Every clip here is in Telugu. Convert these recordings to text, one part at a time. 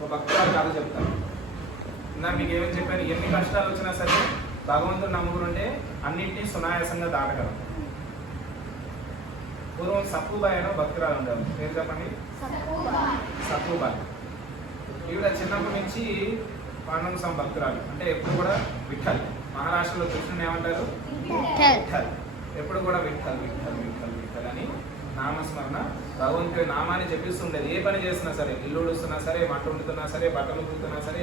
ఒక భక్తురాలు కథ చెప్తాను. ఇందాక మీకు ఏమని చెప్పాను, ఎన్ని కష్టాలు వచ్చినా సరే భగవంతుడు నమ్ముకుంటే అన్నింటినీ సునాయాసంగా దాటగలం. పూర్వం సక్కుబాయ్ అని భక్తురాలు ఉంటారు, పేరు చెప్పండి. సక్కుబాయ్. ఈవిడ చిన్నప్పటి నుంచి పాండవ భక్తురాలు, అంటే ఎప్పుడు కూడా విఠల్. మహారాష్ట్రలో కృష్ణుని ఏమంటారు? విఠల్. ఎప్పుడు కూడా విఠల్ విఠల్ విఠల్ విఠల్ అని నామస్మరణ, భగవంతుడి నామాన్ని చెప్పిస్తుండేది. ఏ పని చేసినా సరే, ఇల్లు ఉడుస్తున్నా సరే, వంట వండుతున్నా సరే, బట్టలు ఉతుకుతున్నా సరే,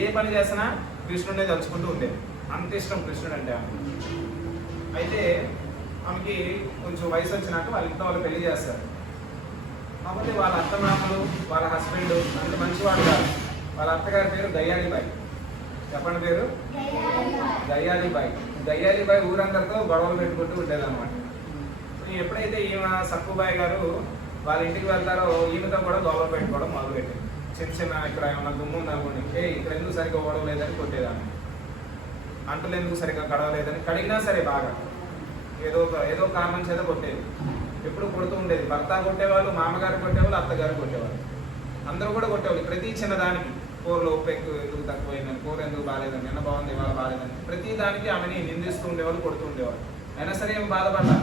ఏ పని చేసినా కృష్ణుడినే తలుచుకుంటూ ఉండేది. అంత ఇష్టం కృష్ణుడు అంటే ఆమె. అయితే ఆమెకి కొంచెం వయసు వచ్చినాక వాళ్ళ ఇంట్లో వాళ్ళు పెళ్లి చేస్తారు. కాకపోతే వాళ్ళ అత్తమామలు, వాళ్ళ హస్బెండ్ అంత మంచివాడు కాదు. వాళ్ళ అత్తగారి పేరు గయ్యాళిబాయి. చెప్పండి పేరు? గయ్యాళిబాయి. గయ్యాళిబాయి ఊరందరితో గొడవలు పెట్టుకుంటూ ఉండేదన్నమాట. ఎప్పుడైతే ఈమె సక్కుబాయి గారు వాళ్ళ ఇంటికి వెళ్తారో ఈమెతో కూడా గొడవలు పెట్టుకోవడం మొదలుపెట్టింది. చిన్న చిన్న ఇక్కడ ఏమన్నా దుమ్ము ఉందనుకోండి, ఇక్కడ ఎందుకు సరిగ్గా ఓడవలేదని కొట్టేదాన్ని, అంటలు ఎందుకు సరిగ్గా కడవలేదని, కడిగినా సరే బాగా ఏదో కారణం చేత కొట్టేది. ఎప్పుడు కొడుతూ ఉండేది. భర్త కొట్టేవాళ్ళు, మామగారు కొట్టేవాళ్ళు, అత్తగారు కొట్టేవాళ్ళు, అందరూ కూడా కొట్టేవాళ్ళు. ప్రతి చిన్నదానికి, కూరలో ఉప్పు ఎందుకు తక్కువైందని, కూర ఎందుకు బాగాలేదని, నిన్న బాగుంది ఇవాళ బాగాలేదని, ప్రతి దానికి ఆమెని నిందిస్తూ ఉండేవాళ్ళు, కొడుతూ ఉండేవాళ్ళు. అయినా సరే ఏమి బాధపడ్డా,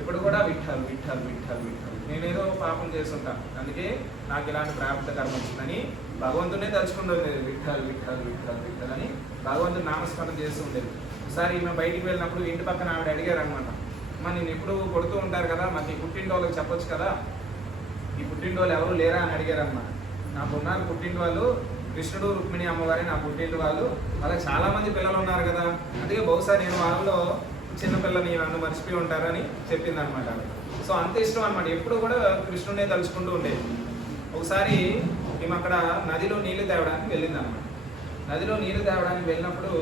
ఇప్పుడు కూడా విఠల్ విఠల్ విఠల్ విఠల్, నేనేదో పాపం చేస్తుంటాను, అందుకే నాకు ఇలాంటి ప్రారంభ కర్మ వచ్చిందని భగవంతునే తలుచుకుంటుంది. విఠల్ విఠల్ విఠల్ విఠల్ అని భగవంతుని నామస్మరణ చేస్తూ ఉండేది. ఒకసారి ఈమె బయటికి వెళ్ళినప్పుడు ఇంటి పక్కన ఆవిడ అడిగారు అనమాట, అమ్మ నేను ఎప్పుడు కొడుతూ ఉంటారు కదా, మరి ఈ పుట్టింటి వాళ్ళకి చెప్పొచ్చు కదా, ఈ పుట్టింటి వాళ్ళు ఎవరు లేరా అని అడిగారు అనమాట. నాకు ఉన్నారు పుట్టింటి వాళ్ళు, కృష్ణుడు రుక్మిణి అమ్మవారి నా పుట్టింటి వాళ్ళు, వాళ్ళకి చాలా మంది పిల్లలు ఉన్నారు కదా, అందుకే బహుశా నేను వాళ్ళలో చిన్నపిల్లని నన్ను మర్చిపోయి ఉంటారని చెప్పింది అనమాట. సో అంత ఇష్టం అనమాట, ఎప్పుడు కూడా కృష్ణుడినే తలుచుకుంటూ ఉండేది. ఒకసారి మేము అక్కడ నదిలో నీళ్లు తేవడానికి వెళ్ళింది అనమాట. నదిలో నీళ్లు తేవడానికి వెళ్ళినప్పుడు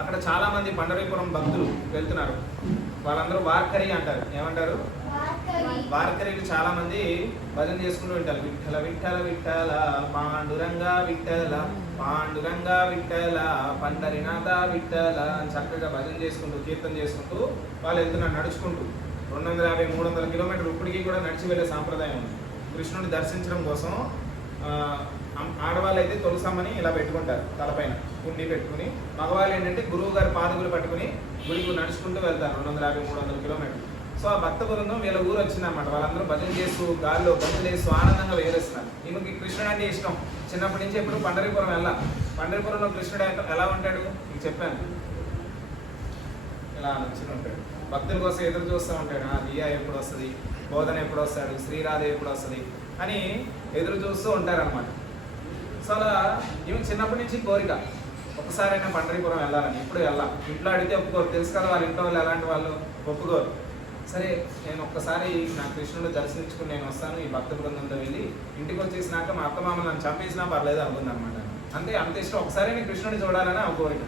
అక్కడ చాలా మంది పండరీపురం భక్తులు వెళ్తున్నారు. వాళ్ళందరూ వార్కరి అంటారు. ఏమంటారు? వార్కరీలు చాలా మంది భజన చేసుకుంటూ ఉంటారు. విఠల విఠల విఠల పాండురంగా విఠల పాండురంగా విఠల పండరినాథ విఠల అని చక్కగా భజన చేసుకుంటూ కీర్తన చేసుకుంటూ వాళ్ళు వెళ్తున్నారు నడుచుకుంటూ. 250-300 కిలోమీటర్లు ఇప్పటికీ కూడా నడిచి వెళ్ళే సాంప్రదాయం ఉంది. కృష్ణుడిని దర్శించడం కోసం ఆడవాళ్ళు అయితే తొలసమ్మని ఇలా పెట్టుకుంటారు తలపైన కుండి పెట్టుకుని, మగవాళ్ళు ఏంటంటే గురువు గారి పాదుకులు పట్టుకుని గుడికి నడుచుకుంటూ వెళ్తారు 250-300 కిలోమీటర్లు. సో ఆ భక్త బృందం వీళ్ళ ఊరు వచ్చిందన్నమాట. వాళ్ళందరూ భజన చేస్తూ గాల్లో భజన చేస్తూ ఆనందంగా వేరేస్తున్నారు. ఈమెకి కృష్ణుడు అంటే ఇష్టం. చిన్నప్పటి నుంచి ఎప్పుడు పండరీపురం వెళ్ళాలి. పండరీపురంలో కృష్ణుడు ఎలా ఉంటాడు మీకు చెప్పాను, ఇలా నచ్చిన ఉంటాడు. భక్తుల కోసం ఎదురు చూస్తూ ఉంటాడు. దియా ఎప్పుడు వస్తుంది, బోధన ఎప్పుడు వస్తాడు, శ్రీరాధ ఎప్పుడు వస్తుంది అని ఎదురు చూస్తూ ఉంటారనమాట. సో అలా ఈమె చిన్నప్పటి నుంచి కోరిక, ఒకసారైనా పండరీపురం వెళ్ళాలని. ఇప్పుడు వెళ్ళాలి. ఇంట్లో అడిగితే ఒప్పుకోరు, తెలుసు కదా వాళ్ళ ఇంట్లో వాళ్ళు ఎలాంటి వాళ్ళు, ఒప్పుకోరు. సరే నేను ఒక్కసారి నా కృష్ణుడు దర్శించుకుని నేను వస్తాను, ఈ భక్త బృందంతో వెళ్ళి ఇంటికి వచ్చేసినాక మా అత్తమామలు నన్ను చంపేసినా పర్లేదు అనుకుందనమాట. అంత ఇష్టం, ఒకసారి నేను కృష్ణుడిని చూడాలని ఆ కోరిక.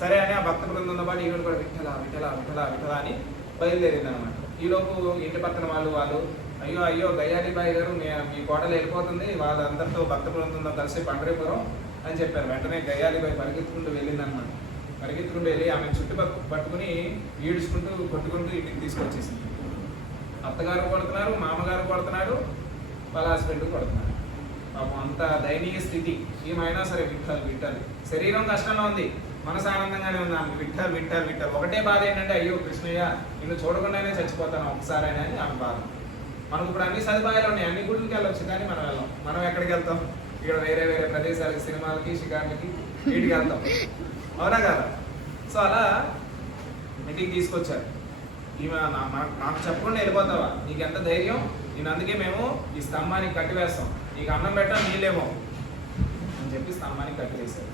సరే అని ఆ భక్త బృందంతో పాటు ఈవిడ కూడా విఠల విఠల విఠల విఠల అని బయలుదేరింది అనమాట. ఈలోపు ఇంటి పక్కన వాళ్ళు అయ్యో గయ్యాళిబాయి గారు మీ కోడలు వెళ్ళిపోతుంది, వాళ్ళందరితో భక్త బృందంతో కలిసి పండరీపురం అని చెప్పారు. వెంటనే గయ్యాళిబాయి పరిగెత్తుకుంటూ వెళ్ళిందనమాట. పరిగెత్తుకుంటూ వెళ్ళి ఆమె చుట్టుపక్కల పట్టుకుని ఈడ్చుకుంటూ కొట్టుకుంటూ ఇంటికి తీసుకొచ్చేసింది. అత్తగారు కొడుతున్నారు, మామగారు కొడుతున్నారు, వాళ్ళ హస్బెండ్ కొడుతున్నారు. పాపం అంత దయనీయ స్థితి. ఏమైనా సరే విఠల్ విఠల్. శరీరం కష్టంలో ఉంది, మనసు ఆనందంగానే ఉంది. ఆమె విఠల్ విఠల్ విఠల్. ఒకటే బాధ ఏంటంటే అయ్యో కృష్ణయ్య నిన్ను చూడకుండానే చచ్చిపోతాను ఒకసారైనా అని ఆమె బాధ. మనకు ఇప్పుడు అన్ని సదుపాయాలు ఉన్నాయి, అన్ని గుళ్ళకి వెళ్ళొచ్చు, కానీ మనం వెళ్ళాం. మనం ఎక్కడికి వెళ్తాం? ఇక్కడ వేరే ప్రదేశాలకి, సినిమాలకి, షికార్లకి, వీటికి వెళ్తాం, అవునా కదా? సో అలా ఇంటికి తీసుకొచ్చారు. ఈమె నాకు చెప్పకుండా వెళ్ళిపోతావా, నీకు ఎంత ధైర్యం, నేను అందుకే మేము ఈ స్తంభానికి కట్టివేస్తాం, నీకు అన్నం పెట్టాం నీళ్ళేమో అని చెప్పి స్తంభానికి కట్టివేశారు.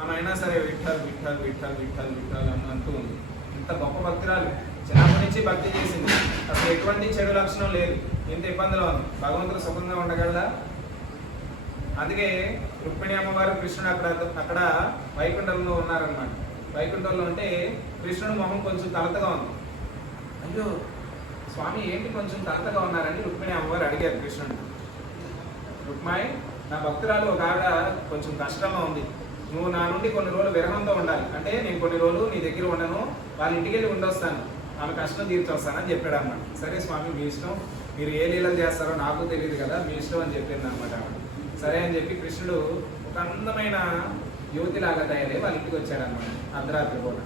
ఆమె అయినా సరే విఠల్ విఠల్ విఠల్ విఠల్ విఠల్ అని అంటూ ఉంది. ఇంత గొప్ప భక్తురాలు, చిన్నప్పటి నుంచి భక్తి చేసింది, అసలు ఎటువంటి చెడు లక్షణం లేదు, ఇంత ఇబ్బందిలో ఉంది, భగవంతుడు సుఖంగా ఉండగలదా? అందుకే రుక్మిణి అమ్మవారు కృష్ణుడు అక్కడ వైకుంఠంలో ఉన్నారనమాట. వైకుంఠంలో ఉంటే కృష్ణుడు మొహం కొంచెం తలతగా ఉంది. అయ్యో స్వామి ఏంటి కొంచెం తలతగా ఉన్నారని రుక్మిణి అమ్మవారు అడిగారు కృష్ణుడు. రుక్మాయి, నా భక్తురాలు ఒక ఆవిడ కొంచెం కష్టంగా ఉంది, నువ్వు నా నుండి కొన్ని రోజులు విరహంతో ఉండాలి, అంటే నేను కొన్ని రోజులు నీ దగ్గర ఉండను, వాళ్ళ ఇంటికి వెళ్ళి ఉండొస్తాను, ఆమె కష్టం తీర్చొస్తానని చెప్పాడు అన్నమాట. సరే స్వామి మీ ఇష్టం, మీరు ఏ లీలలు చేస్తారో నాకు తెలియదు కదా, మీ ఇష్టం అని చెప్పింది అనమాట. సరే అని చెప్పి కృష్ణుడు ఒక అందమైన యువతిలాగా తయారై వాళ్ళ ఇంటికి వచ్చాడనమాట. అర్ధరాత్రి పూట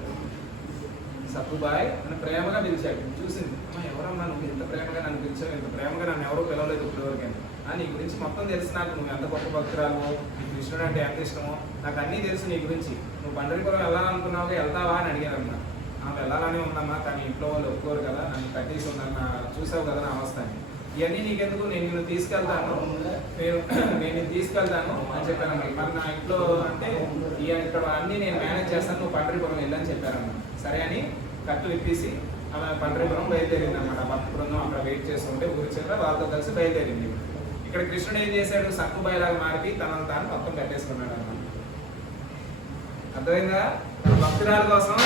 సక్కుబాయ్ అని ప్రేమగా పిలిచాడు. చూసింది, ఎవరమ్మా నువ్వు ఇంత ప్రేమగా నన్ను పిలిచావు, ఇంత ప్రేమగా నన్ను ఎవరో పిలవలేదు ఇప్పటివరకైనా, నీ గురించి మొత్తం తెలుసు నాకు, నువ్వు ఎంత గొప్ప భక్తురాలు, నీ కృష్ణుడు అంటే ఎంత ఇష్టమో నాకు అన్నీ తెలుసు నీ గురించి, నువ్వు పండరిపురం వెళ్ళాలనుకున్నావు వెళ్తావా అని అడిగాను అన్న. నాకు వెళ్ళాలని ఉందమ్మా, కానీ ఇంట్లో వాళ్ళు ఒప్పుకోరు కదా, నన్ను కట్టేసి ఉందన్న, చూసావు కదా నా అవస్థని, ఇవన్నీ నీకెందుకు, నేను నిన్ను తీసుకెళ్తాను, నేను తీసుకెళ్తాను అని చెప్పానమ్మా. మరి నా ఇంట్లో అంటే ఇక్కడ అన్నీ నేను మేనేజ్ చేస్తాను, నువ్వు పండరిపురం వెళ్ళని చెప్పారమ్మా. సరే అని కట్టు విప్పేసి అలా పండరిపురం బయలుదేరింది అన్నమాట. భక్త బృందం అక్కడ వెయిట్ చేస్తుంటే ఊరి చివర వాళ్ళతో కలిసి బయలుదేరింది. ఇక్కడ కృష్ణుడు ఏం చేశాడు, సక్కుబాయి లాగా మారి తనను తాను మొత్తం పెట్టేసుకున్నాడు అన్నమాట. అర్థమైందా? భక్తురాల కోసం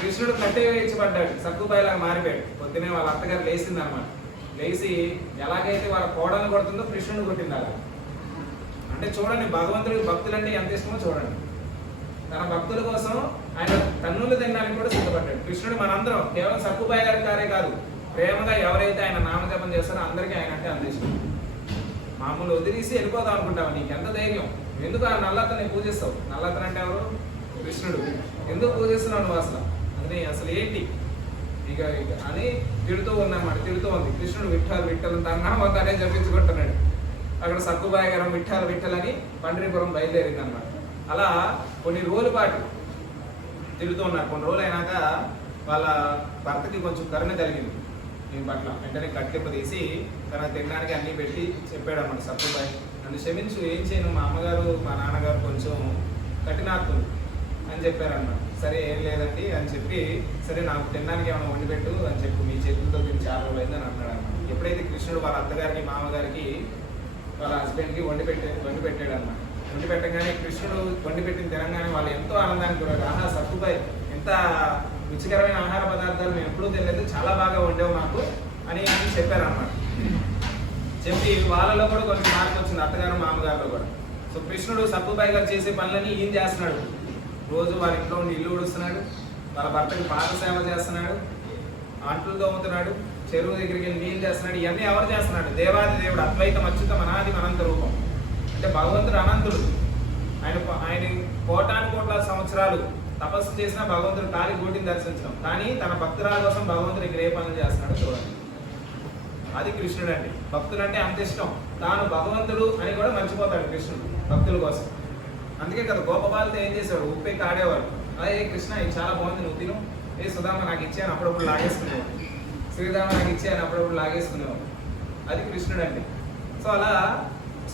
కృష్ణుడు కట్టే వేయించబడ్డాడు, సక్కుబాయి లాగా మారిపోయాడు. పొద్దునే వాళ్ళ అత్తగారు లేచింది అనమాట. లేచి ఎలాగైతే వాళ్ళ కోడలను కొడుతుందో కృష్ణుడు కొట్టింది అలా. అంటే చూడండి, భగవంతుడికి భక్తులంటే ఎంత ఇష్టమో చూడండి. తన భక్తుల కోసం ఆయన తన్నులు తినడానికి కూడా సిద్ధపడ్డాడు. కృష్ణుడు మనందరం కేవలం సక్కుబాయి గారి కాదు, ప్రేమగా ఎవరైతే ఆయన నామజపం చేస్తారో అందరికీ ఆయన అంటే అంత ఇష్టం. మామూలు వదిలేసి వెళ్ళిపోదాం అనుకుంటావు, నీకు ఎంత ధైర్యం, ఎందుకు ఆ నల్లతని పూజిస్తావు? నల్లతను అంటే ఎవరు? కృష్ణుడు. ఎందుకు పూజిస్తున్నావు నువ్వు అసలు? అది అసలు ఏంటి ఇక అని తిడుతూ ఉందన్నమాట. తిడుతూ ఉంది. కృష్ణుడు విఠల్ విఠల్ తనే జపించుకుంటున్నాడు. అక్కడ సక్కుబాయి గారు విఠల్ విఠల్ అని పండరిపురం బయలుదేరింది అనమాట. అలా కొన్ని రోజుల పాటు తిడుతూ ఉన్నారు. కొన్ని రోజులు అయినాక వాళ్ళ భర్తకి కొంచెం కరుణ కలిగింది ఈ పట్ల. వెంటనే కట్టింప తీసి తన తినడానికి అన్నీ పెట్టి చెప్పాడు అన్నమాట. సక్కుబాయి నన్ను క్షమించు, ఏం చేయను, మా అమ్మగారు మా నాన్నగారు కొంచెం కఠినాత్ములు అని చెప్పారన్నమాట. సరే ఏం లేదండి అని చెప్పి, సరే నాకు తినడానికి ఏమైనా వండి పెట్టు అని చెప్పి, మీ చేతులతో తిని చాలా రోజులు అయిందని అన్నాడు అన్నమాట. ఎప్పుడైతే కృష్ణుడు వాళ్ళ అత్తగారికి మామగారికి వాళ్ళ హస్బెండ్కి వండి పెట్టాడు అన్నమాట. వండి పెట్టగానే కృష్ణుడు వండి పెట్టిన తినగానే వాళ్ళు ఎంతో ఆనందానికి గురయ్యారు. ఆహా సక్కుబాయి, ఎంత రుచికరమైన ఆహార పదార్థాలు మేము ఎప్పుడూ తెలియదు, చాలా బాగా వండావు మాకు అని చెప్పారు అన్నమాట. చెప్పి వాళ్ళలో కూడా కొంచెం మార్పు వచ్చింది, అత్తగారు మామగారిలో కూడా. సో కృష్ణుడు సక్కుబాయి గారు చేసే పనులన్నీ ఏం చేస్తున్నాడు, రోజు వాళ్ళ ఇంట్లో ఉండి ఇల్లు ఊడుస్తున్నాడు, వాళ్ళ భర్తకి పాద సేవ చేస్తున్నాడు, అంట్లు తోముతున్నాడు, చెరువు దగ్గరికి వెళ్ళి నీళ్ళు చేస్తున్నాడు. ఇవన్నీ ఎవరు చేస్తున్నాడు? దేవాది దేవుడు, అద్వైతం అచ్యుతం అనాది అనంత రూపం. అంటే భగవంతుడు అనంతుడు. ఆయన కోట్ల సంవత్సరాలు తపస్సు చేసినా భగవంతుడు కాలి గోటిని దర్శించడం, కానీ తన భక్తురాల కోసం భగవంతుడు ఇక్కడ ఏ పనులు చేస్తున్నాడో చూడండి. అది కృష్ణుడు అండి. భక్తులు అంటే అంత ఇష్టం, తాను భగవంతుడు అని కూడా మర్చిపోతాడు కృష్ణుడు భక్తుల కోసం. అందుకే కదా గోపబాలతో ఏం చేశాడు, ఉప్పే కాడేవాడు. అదే కృష్ణ ఇది చాలా బాగుంది, నువ్వు తిను, ఏ సుధామ నాకు ఇచ్చాను అప్పుడప్పుడు లాగేసుకునేవాడు, శ్రీరామ నాకు ఇచ్చాను అప్పుడప్పుడు లాగేసుకునేవాడు. అది కృష్ణుడు అండి. సో అలా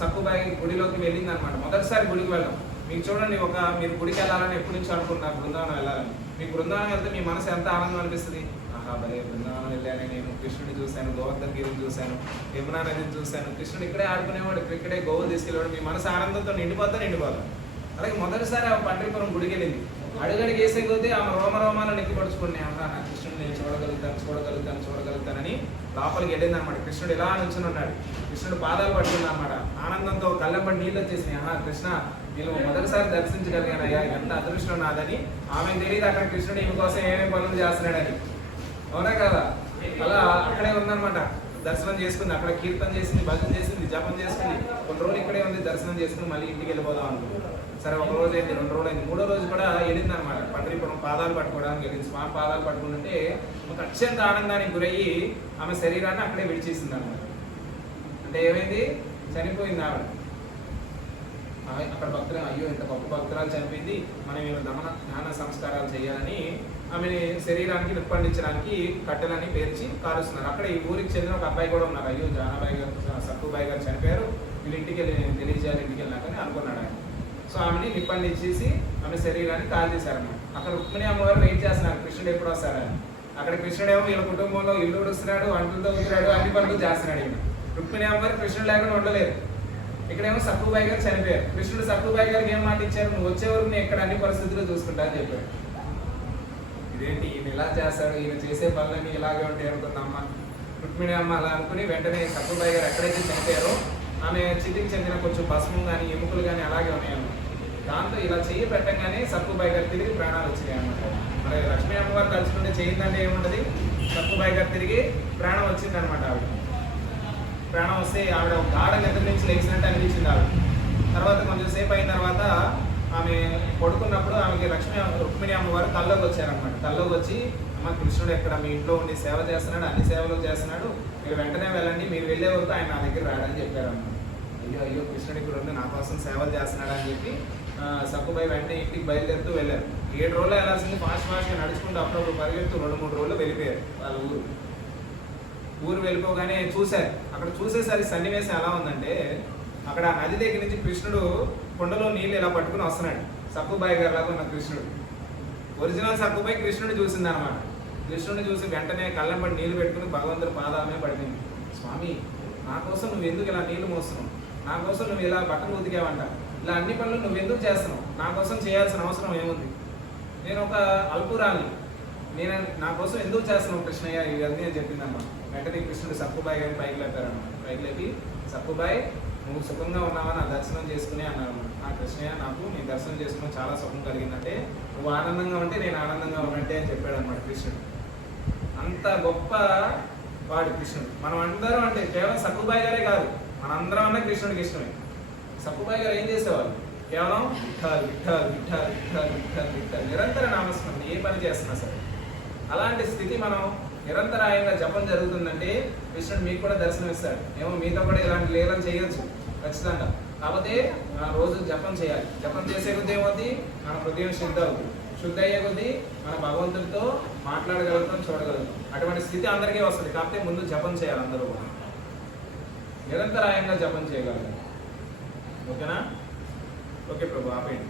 సక్కుబాయి గుడిలోకి వెళ్ళింది అనమాట. మొదటిసారి గుడికి వెళ్ళాం. మీకు చూడండి, మీరు గుడికి వెళ్ళాలని ఎప్పటి నుంచి అనుకుంటున్నారు, బృందావనం వెళ్ళాలని. మీకు బృందావనం వెళ్తే మీ మనసు ఎంత ఆనందం అనిపిస్తుంది. ఆహా భలే బృందావనం వెళ్ళాను, నేను కృష్ణుడిని చూశాను, గోవర్ధన గిరిని చూశాను, యమునా నదిని చూశాను, కృష్ణుడు ఇక్కడే ఆడుకునేవాడు, ఇక్కడే గోవులు తీసుకెళ్ళేవాడు. మీ మనసు ఆనందంతో నిండిపోతా. అలాగే మొదటిసారి ఆమె పండరిపురం గుడికి వెళ్ళింది. అడుగడికి వేసే కొద్దీ ఆమె రోమరోమాలు నెక్కిపడుచుకుని, నా కృష్ణుడు నేను చూడగలుగుతానని లోపలికి వెళ్ళింది అనమాట. కృష్ణుడు ఇలా నుంచుని ఉన్నాడు. కృష్ణుడు పాదాలు పట్టుకున్నా అనమాట. ఆనందంతో కళ్ళంబడి నీళ్ళు వచ్చేసినాయి. కృష్ణ నేను మొదటిసారి దర్శించగలిగానయ్యా, ఎంత అదృష్టం నాదని. ఆమెకు తెలియదు అక్కడ కృష్ణుడు ఈమె కోసం ఏమేమి పనులు చేస్తున్నాడని. అవునా కదా? అలా అక్కడే ఉందన్నమాట. దర్శనం చేసుకుంది, అక్కడ కీర్తన చేసింది, భజన చేసింది, జపం చేసుకుంది. కొన్ని రోజులు ఇక్కడే ఉంది, దర్శనం చేసుకుని మళ్ళీ ఇంటికి వెళ్ళిపోదాం అనుకుంది. సరే ఒక రోజు అయింది, 2 రోజులు అయింది, 3వ రోజు కూడా వెళ్ళింది అనమాట. పండరిపురం పాదాలు పట్టుకోవడానికి వెళ్ళింది. స్వామి పాదాలు పట్టుకుంటుంటే ఒక అత్యంత ఆనందానికి గురయ్యి ఆమె శరీరాన్ని అక్కడే విడిచేసింది అనమాట. అంటే ఏమైంది, చనిపోయింది ఆవిడ. అక్కడ భక్తులు, అయ్యో ఇంత గొప్ప భక్తురాలు చనిపోయింది, మనం జ్ఞాన సంస్కారాలు చేయాలని ఆమెని శరీరానికి నిప్పండించడానికి కట్టెలని పేర్చి కాలుస్తున్నారు. అక్కడ ఈ ఊరికి చెందిన ఒక అబ్బాయి కూడా ఉన్నారు. అయ్యో జానాబాయి గారు, సక్కుబాయి గారు చనిపోయారు, వీళ్ళ ఇంటికి వెళ్ళి నేను తెలియజేయాలి, ఇంటికి వెళ్ళినాకని అనుకున్నాడు ఆయన. సో ఆమెని నిప్పండించేసి ఆమె శరీరాన్ని కాల్ చేశారన్నమాట. అక్కడ రుక్మిణి అమ్మవారు వెయిట్ చేస్తున్నారు, కృష్ణుడు ఎప్పుడు వస్తారని. అక్కడ కృష్ణుడేమో వీళ్ళ కుటుంబంలో ఇల్లు ఉడుస్తున్నాడు, అంటులతో ఉతున్నాడు, అన్ని పనులు చేస్తున్నాడు. ఈయన రుక్మిణి అమ్మవారు కృష్ణుడు లేకుండా ఉండలేదు. ఇక్కడేమో సక్కుబాయి గారు చనిపోయారు. కృష్ణుడు సక్కుబాయి గారికి ఏం మాట ఇచ్చారు, నువ్వు వచ్చే వరకు నేను ఎక్కడ అన్ని పరిస్థితులు చూసుకుంటా అని చెప్పాడు. ఇదేంటి ఈయన ఇలా చేస్తాడు, ఈయన చేసే పనులన్నీ ఇలాగే ఉంటాయి అనుకుందామా రుక్మిణి అమ్మ అలా అనుకుని వెంటనే సక్కుబాయి గారు ఎక్కడైతే చనిపోయారో ఆమె చితికి చెందిన కొంచెం భస్మం కానీ ఎముకలు కానీ అలాగే ఉన్నాయన్నమాట. దాంతో ఇలా చెయ్యి పెట్టగానే సక్కుబాయి గారు తిరిగి ప్రాణాలు వచ్చినాయి అన్నమాట. మరి లక్ష్మీ అమ్మవారు తలుచుకుంటే చేయిందంటే ఏముంటది, సక్కుబాయి గారు తిరిగి ప్రాణం వచ్చింది అనమాట. ఆవిడ ప్రాణం వస్తే ఆవిడ గాఢ నిద్ర నుంచి లేచినట్టు అనిపించింది ఆవిడ. తర్వాత కొంచెం సేపు అయిన తర్వాత ఆమె పడుకున్నప్పుడు ఆమెకి రుక్మిణి అమ్మవారు కల్లోకి వచ్చారనమాట. కల్లోకి వచ్చి, అమ్మ కృష్ణుడు ఎక్కడ మీ ఇంట్లో ఉండి సేవ చేస్తున్నాడు, అన్ని సేవలు చేస్తున్నాడు, మీరు వెంటనే వెళ్ళండి, మీరు వెళ్ళే వరకు ఆయన నా దగ్గర రాడని చెప్పారు అన్నమాట. అయ్యో అయ్యో కృష్ణుడు ఇక్కడ ఉండి నా కోసం సేవలు చేస్తున్నాడు అని చెప్పి సక్కుబాయి వెంటనే ఇంటికి బయలుదేరుతూ వెళ్ళారు. 7 రోజులు వెళ్ళాల్సింది ఫాస్ట్గా నడుచుకుంటూ అప్పుడప్పుడు పరిగెడుతూ 2-3 రోజులు వెళ్ళిపోయారు వాళ్ళ ఊరు వెళ్ళిపోగానే చూశారు. అక్కడ చూసేసరికి సన్నివేశం ఎలా ఉందంటే, అక్కడ నది దగ్గర నుంచి కృష్ణుడు కొండలో నీళ్ళు ఇలా పట్టుకుని వస్తున్నాడు. సక్కుబాయి గారు లాగా ఉన్న కృష్ణుడు, ఒరిజినల్ సక్కుబాయి కృష్ణుడు చూసింది అనమాట. కృష్ణుడిని చూసి వెంటనే కళ్ళం పడి నీళ్లు పెట్టుకుని భగవంతుడు పాదాలమే పడిపోయింది. స్వామి, నా కోసం నువ్వు ఎందుకు ఇలా నీళ్లు మోస్తున్నావు, నా కోసం నువ్వు ఇలా బట్టలు ఉతికావంట, ఇలా అన్ని పనులు నువ్వు ఎందుకు చేస్తున్నావు, నా కోసం చేయాల్సిన అవసరం ఏముంది, నేను ఒక అల్పురాల్ని, నా కోసం ఎందుకు చేస్తున్నావు కృష్ణయ్య ఇవన్నీ అని చెప్పిందమ్మా. వెంటనే కృష్ణుడు సక్కుబాయి గారిని పైకి లేపారన్నమాట. పైకి లేపి, సక్కుబాయి నువ్వు సుఖంగా ఉన్నావా నా దర్శనం చేసుకుని అన్నారన్నమాట. నా కృష్ణయ్య, నాకు నీ దర్శనం చేసుకుని చాలా సుఖం కలిగిందంటే, నువ్వు ఆనందంగా ఉంటే నేను ఆనందంగా ఉన్నట్టే అని చెప్పాడు అనమాట కృష్ణుడు. అంత గొప్ప వాడు కృష్ణుడు. మనం అందరం అంటే కేవలం సక్కుబాయి గారే కాదు, మనందరం అన్న కృష్ణుడికి ఇష్టమే. సక్కుబాయి గారు ఏం చేసేవాళ్ళు, కేవలం విఠల్ విఠల్ విఠల్ విఠల్ విఠల్ విఠల్ నిరంతర నామస్మరణ, ఏ పని చేస్తున్నా సరే. అలాంటి స్థితి మనం నిరంతరాయంగా జపం జరుగుతుందంటే కృష్ణుడు మీకు కూడా దర్శనం ఇస్తాడు. ఏమో మీతో కూడా ఇలాంటి లీలలు చేయొచ్చు ఖచ్చితంగా. కాకపోతే మన రోజు జపం చేయాలి. జపం చేసే కొద్దీ ఏమవుతుంది, మన హృదయం శుద్ధి అవుతుంది. శుద్ధి అయ్యే కొద్దీ మన భగవంతుడితో మాట్లాడగలుగుతాం, చూడగలుగుతాం. అటువంటి స్థితి అందరికీ వస్తుంది. కాకపోతే ముందు జపం చేయాలి, అందరూ కూడా నిరంతరాయంగా జపం చేయగలగాలి. ఓకేనా? ఓకే ప్రభు, ఆపేయండి.